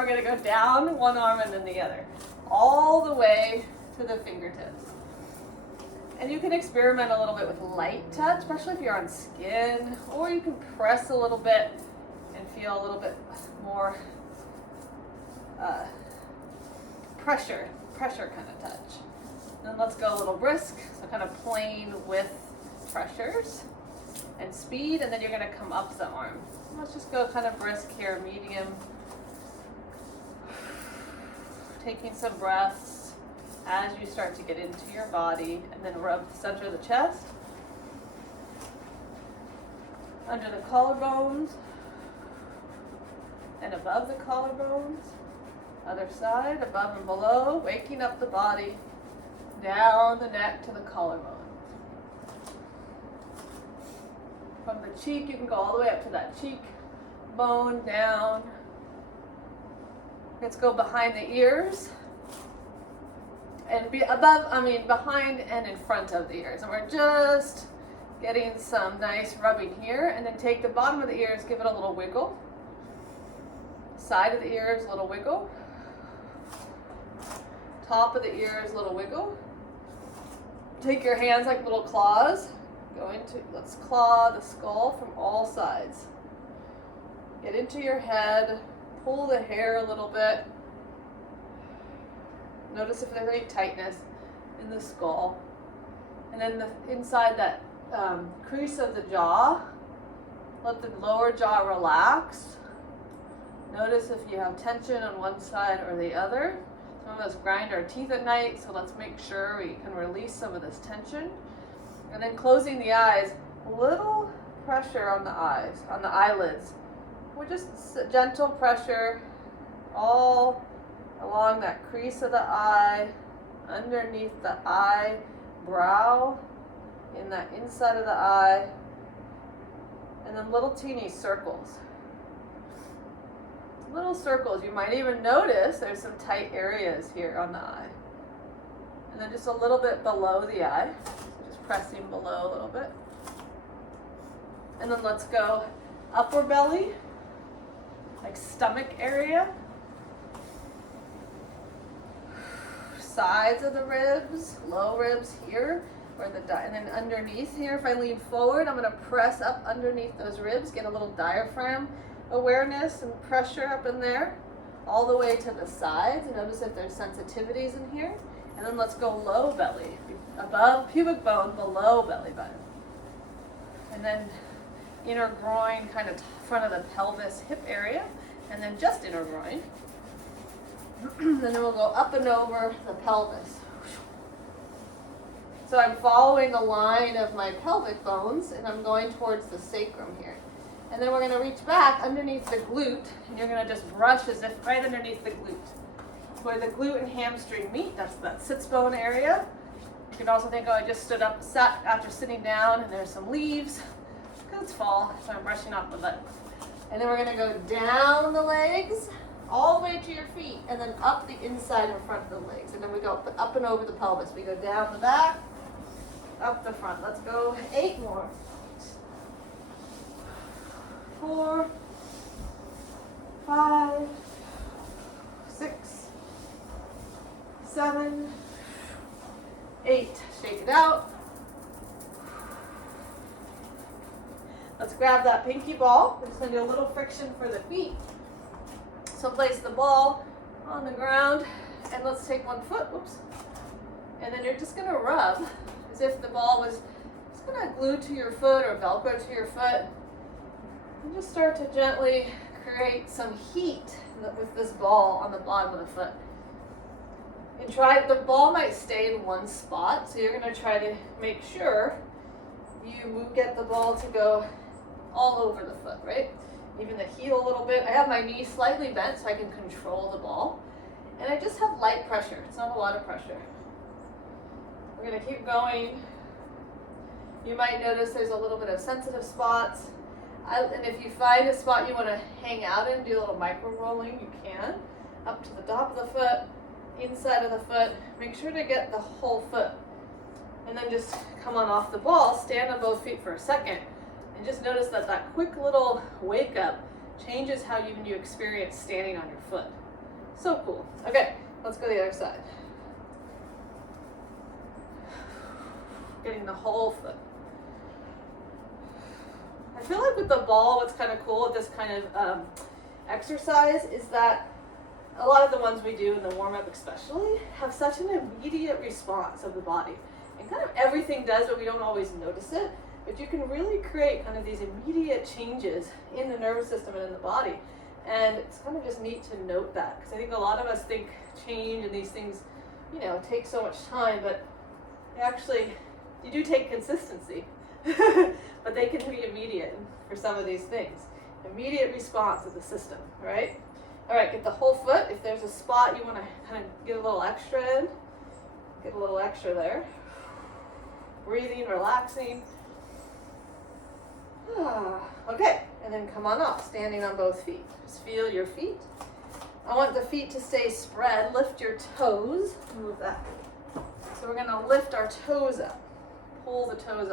We're going to go down one arm and then the other, all the way to the fingertips. And you can experiment a little bit with light touch, especially if you're on skin, or you can press a little bit and feel a little bit more pressure kind of touch. Then let's go a little brisk, so kind of playing with pressures and speed, and then you're going to come up the arm. Let's just go kind of brisk here, medium. Taking some breaths as you start to get into your body, and then rub the center of the chest, under the collarbones, and above the collarbones. Other side, above and below, waking up the body, down the neck to the collarbone. From the cheek, you can go all the way up to that cheek bone, down. Let's go behind the ears, and behind and in front of the ears. And we're just getting some nice rubbing here, and then take the bottom of the ears, give it a little wiggle. Side of the ears, a little wiggle. Top of the ears, a little wiggle. Take your hands like little claws. Let's claw the skull from all sides. Get into your head, pull the hair a little bit. Notice if there's any tightness in the skull. And then inside that crease of the jaw, let the lower jaw relax. Notice if you have tension on one side or the other. Some of us grind our teeth at night, so let's make sure we can release some of this tension. And then closing the eyes, a little pressure on the eyes, on the eyelids. We're just gentle pressure all along that crease of the eye, underneath the eyebrow, in that inside of the eye, and then little teeny circles. Little circles. You might even notice there's some tight areas here on the eye. And then just a little bit below the eye. So just pressing below a little bit. And then let's go upper belly, like stomach area. Sides of the ribs, low ribs here, and then underneath here. If I lean forward, I'm going to press up underneath those ribs, get a little diaphragm awareness and pressure up in there, all the way to the sides. Notice if there's sensitivities in here. And then let's go low belly, above pubic bone, below belly button. And then inner groin, kind of front of the pelvis, hip area, and then just inner groin. And then we'll go up and over the pelvis. So I'm following the line of my pelvic bones, and I'm going towards the sacrum here. And then we're going to reach back underneath the glute, and you're going to just brush as if right underneath the glute. Where the glute and hamstring meet, that's that sits bone area. You can also think, oh, I just sat after sitting down, and there's some leaves, because it's fall, so I'm brushing off the butt. And then we're going to go down the legs, all the way to your feet, and then up the inside and front of the legs. And then we go up and over the pelvis. We go down the back, up the front. Let's go 8 more. 4, 5, 6, 7, 8. Shake it out. Let's grab that pinky ball. We're just going to do a little friction for the feet. So place the ball on the ground, and let's take one foot, whoops. And then you're just going to rub as if the ball was just going to glue to your foot or Velcro to your foot. And just start to gently create some heat with this ball on the bottom of the foot. And the ball might stay in one spot, so you're going to try to make sure you get the ball to go all over the foot, right? Even the heel a little bit. I have my knee slightly bent so I can control the ball. And I just have light pressure. It's not a lot of pressure. We're going to keep going. You might notice there's a little bit of sensitive spots. And if you find a spot you want to hang out in, do a little micro rolling, you can. Up to the top of the foot, inside of the foot. Make sure to get the whole foot. And then just come on off the ball, stand on both feet for a second. And just notice that quick little wake up changes how you experience standing on your foot. So cool. Okay, let's go to the other side. Getting the whole foot. I feel like with the ball, what's kind of cool with this kind of exercise is that a lot of the ones we do in the warm-up especially have such an immediate response of the body. And kind of everything does, but we don't always notice it. But you can really create kind of these immediate changes in the nervous system and in the body. And it's kind of just neat to note that, because I think a lot of us think change and these things, you know, take so much time, but actually, you do take consistency, but they can be immediate for some of these things. Immediate response of the system, right? All right, get the whole foot. If there's a spot you want to kind of get a little extra in, get a little extra there. Breathing, relaxing. Okay, and then come on up, standing on both feet. Just feel your feet. I want the feet to stay spread. Lift your toes. Move that. So we're going to lift our toes up. Pull the toes up.